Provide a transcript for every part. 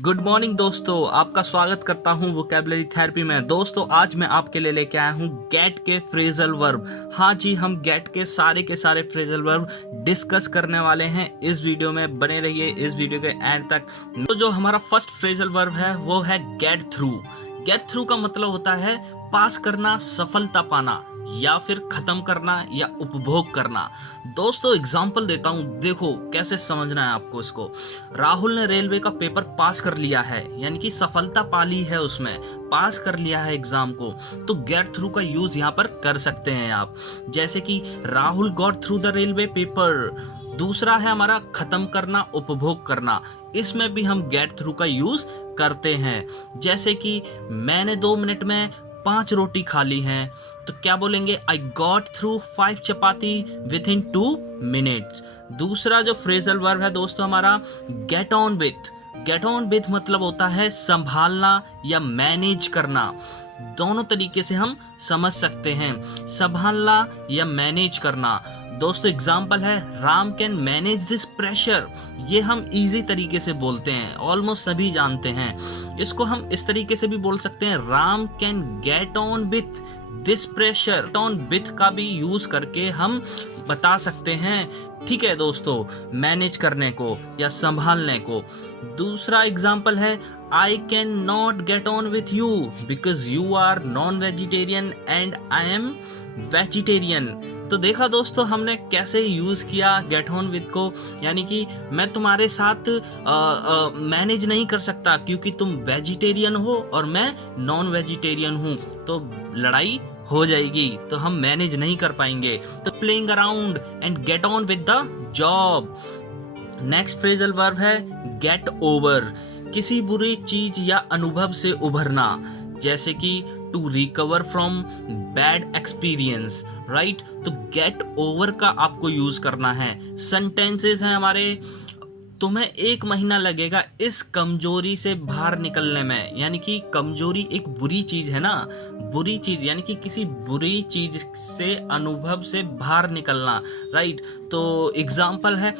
Good morning दोस्तों, आपका स्वागत करता हूं वोकैबुलरी थेरेपी में। दोस्तों आज मैं आपके लिए लेके आया हूं गेट के फ्रेजल वर्ब। हाँ जी, हम गेट के सारे फ्रेजल वर्ब डिस्कस करने वाले हैं इस वीडियो में। बने रहिए इस वीडियो के एंड तक। तो जो हमारा फर्स्ट फ्रेजल वर्ब है वो है गेट थ्रू। गेट थ्रू का मतलब होता है पास करना, सफलता पाना, या फिर खत्म करना या उपभोग करना। दोस्तों एग्जाम्पल देता हूं, देखो कैसे समझना है आपको इसको। राहुल ने रेलवे का पेपर पास कर लिया है, यानी कि सफलता पा ली है, उसमें पास कर लिया है एग्जाम को। तो गेट थ्रू का यूज यहाँ पर कर सकते हैं आप, जैसे कि Rahul got through the railway paper. दूसरा है हमारा खत्म करना, उपभोग करना। इसमें भी हम गेट थ्रू का यूज करते हैं, जैसे कि मैंने 2 मिनट में 5 रोटी खा ली हैं, तो क्या बोलेंगे? I got through 5 chapati with in 2 minutes. दूसरा जो फ्रेजल वर्ब है दोस्तों हमारा gate on with. Gate on with मतलब होता है संभालना या मैनेज करना। दोनों तरीके से हम समझ सकते हैं, संभालना या मैनेज करना। दोस्तों एग्जाम्पल है Ram can manage this pressure. ये हम इजी तरीके से बोलते हैं, ऑलमोस्ट सभी जानते हैं। इसको हम इस तरीके से भी बोल सकते हैं, Ram can get on with this pressure. On with का भी यूज करके हम बता सकते हैं, ठीक है दोस्तों, मैनेज करने को या संभालने को। दूसरा एग्जाम्पल है I can not get on with you because you are non vegetarian and I am vegetarian. तो देखा दोस्तों हमने कैसे यूज किया गेट ऑन विथ को, यानी कि मैं तुम्हारे साथ मैनेज नहीं कर सकता क्योंकि तुम वेजिटेरियन हो और मैं नॉन वेजिटेरियन हूँ, तो लड़ाई हो जाएगी, तो हम मैनेज नहीं कर पाएंगे। तो playing around and get on with the job. Next phrasal verb है गेट ओवर। किसी बुरी चीज या अनुभव से उभरना, जैसे कि to recover from bad experience, right. तो गेट ओवर का आपको यूज करना है। सेंटेंसेस हैं हमारे, तुम्हें 1 महीना लगेगा इस कमजोरी से बाहर निकलने में। यानी कि कमजोरी एक बुरी चीज है ना, बुरी चीज यानी कि किसी बुरी चीज से, अनुभव से बाहर निकलना, राइट। तो एग्जाम्पल है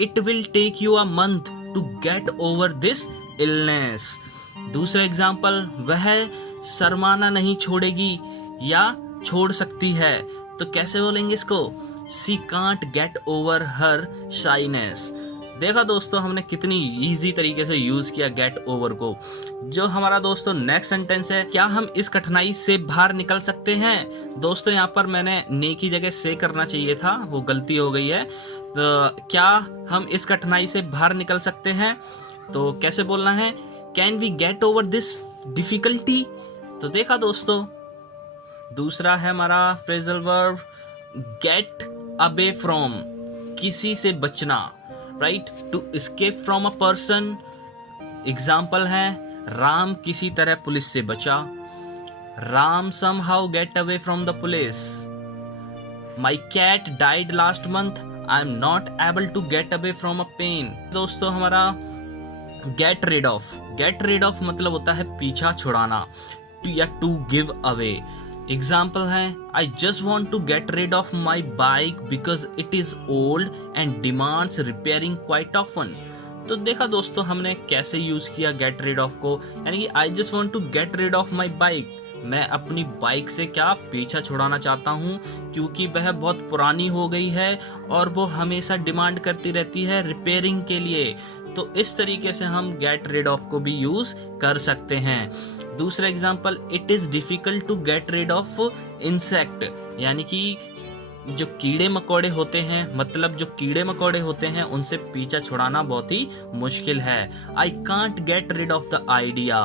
it will take you a month to get over this illness. दूसरा एग्जाम्पल, वह शर्माना नहीं छोड़ेगी या छोड़ सकती है, तो कैसे बोलेंगे इसको? She can't get over her shyness. देखा दोस्तों हमने कितनी इजी तरीके से यूज किया गेट ओवर को। जो हमारा दोस्तों नेक्स्ट सेंटेंस है, क्या हम इस कठिनाई से बाहर निकल सकते हैं? दोस्तों यहाँ पर मैंने ने की जगह से करना चाहिए था, वो गलती हो गई है। तो क्या हम इस कठिनाई से बाहर निकल सकते हैं, तो कैसे बोलना है? Can we get over this difficulty. तो देखा दोस्तों, दूसरा है हमारा phrasal verb get away from, किसी से बचना, right. To escape from a person. Example है राम किसी तरह पुलिस से बचा। Ram somehow get away from the police. My cat died last month, I am not able to get away from a pain. दोस्तों हमारा get rid off. Get rid off मतलब होता है पीछा छुड़ाना या टू गिव अवे। एग्जाम्पल है I just want to get rid off my bike because it is old and demands repairing quite often. तो देखा दोस्तों हमने कैसे यूज किया गेट रिड ऑफ को, यानी कि I just want to get rid off my bike, मैं अपनी बाइक से क्या पीछा छुड़ाना चाहता हूँ क्योंकि वह बहुत पुरानी हो गई है और वो हमेशा डिमांड करती रहती है रिपेयरिंग के लिए। तो इस तरीके से हम गेट रिड ऑफ को भी यूज कर सकते हैं। दूसरा example, it is difficult to get rid off insect, यानी कि जो कीड़े मकोड़े होते हैं, मतलब जो कीड़े मकोड़े होते हैं उनसे पीछा छुड़ाना बहुत ही मुश्किल है। I can't get rid off the idea.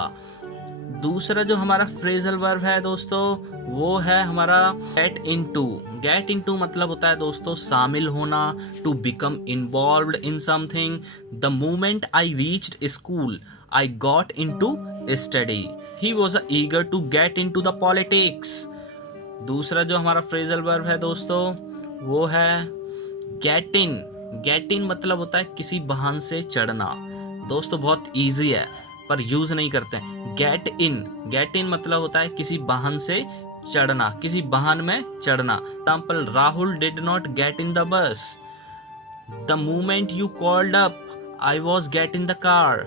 दूसरा जो हमारा फ्रेजल वर्ब है दोस्तों वो है हमारा गेट इनटू। गेट इनटू मतलब होता है दोस्तों शामिल होना, to become involved in something. The moment I reached school I got into study. He was eager to get into the politics. दूसरा जो हमारा फ्रेजल वर्ब है दोस्तों वो है गेट इन। गेट इन मतलब होता है किसी वाहन से चढ़ना। दोस्तों बहुत इजी है पर यूज नहीं करते हैं। गेट इन मतलब होता है किसी वाहन से चढ़ना, किसी वाहन में चढ़ना। Example, Rahul did not get in the bus. The moment you called up I was get in the car.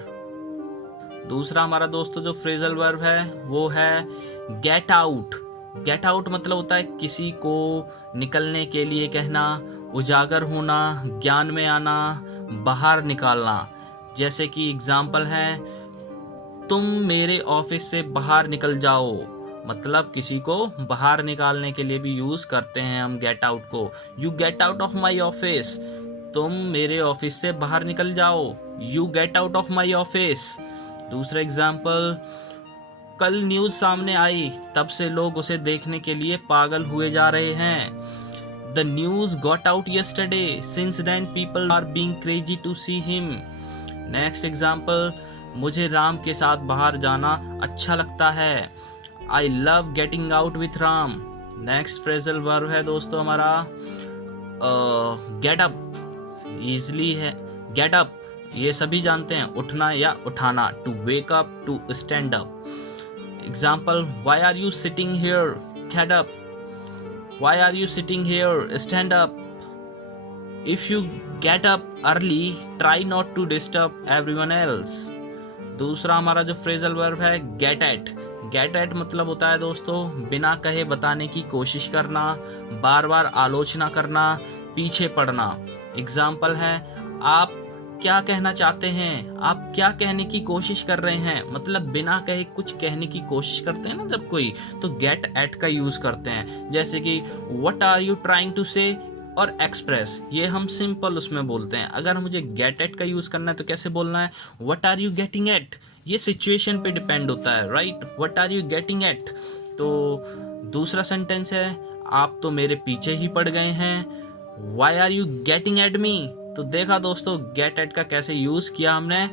दूसरा हमारा दोस्तों जो फ्रेजल वर्ब है वो है गेट आउट। गेट आउट मतलब होता है किसी को निकलने के लिए कहना, उजागर होना, ज्ञान में आना, बाहर निकालना। जैसे कि एग्जाम्पल है, तुम मेरे ऑफिस से बाहर निकल जाओ, मतलब किसी को बाहर निकालने के लिए भी यूज करते हैं हम गेट आउट को। You get out of my office, तुम मेरे ऑफिस से बाहर निकल जाओ। You get out of my office. दूसरा एग्जाम्पल, कल न्यूज सामने आई, तब से लोग उसे देखने के लिए पागल हुए जा रहे हैं। The news got out yesterday, since then people are being crazy to see him. Next example, मुझे राम के साथ बाहर जाना अच्छा लगता है। I love getting out with Ram. Next phrasal verb है दोस्तों हमारा गेट अप। इजली है गेट अप, ये सभी जानते हैं, उठना या उठाना। To wake up, to stand up. Example, why are you sitting here, get up. Why are you sitting here, stand up. If you get up early, try not to disturb everyone else. दूसरा हमारा जो phrasal verb है get at. Get at मतलब होता है दोस्तों बिना कहे बताने की कोशिश करना, बार बार आलोचना करना, पीछे पड़ना। एग्जाम्पल है, आप क्या कहना चाहते हैं, आप क्या कहने की कोशिश कर रहे हैं, मतलब बिना कहे कुछ कहने की कोशिश करते हैं ना जब कोई, तो गेट एट का यूज करते हैं। जैसे कि what are you trying to say और एक्सप्रेस, ये हम सिंपल उसमें बोलते हैं। अगर मुझे गेट एट का यूज करना है तो कैसे बोलना है, what are you getting at. ये सिचुएशन पे डिपेंड होता है, right. What are you getting at. तो दूसरा सेंटेंस है, आप तो मेरे पीछे ही पड़ गए हैं। Why are you getting at me. तो देखा दोस्तों गेट एट का कैसे यूज किया हमने।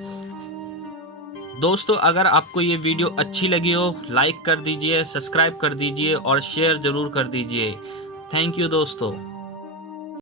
दोस्तों अगर आपको ये वीडियो अच्छी लगी हो, लाइक कर दीजिए, सब्सक्राइब कर दीजिए और शेयर जरूर कर दीजिए। थैंक यू दोस्तों।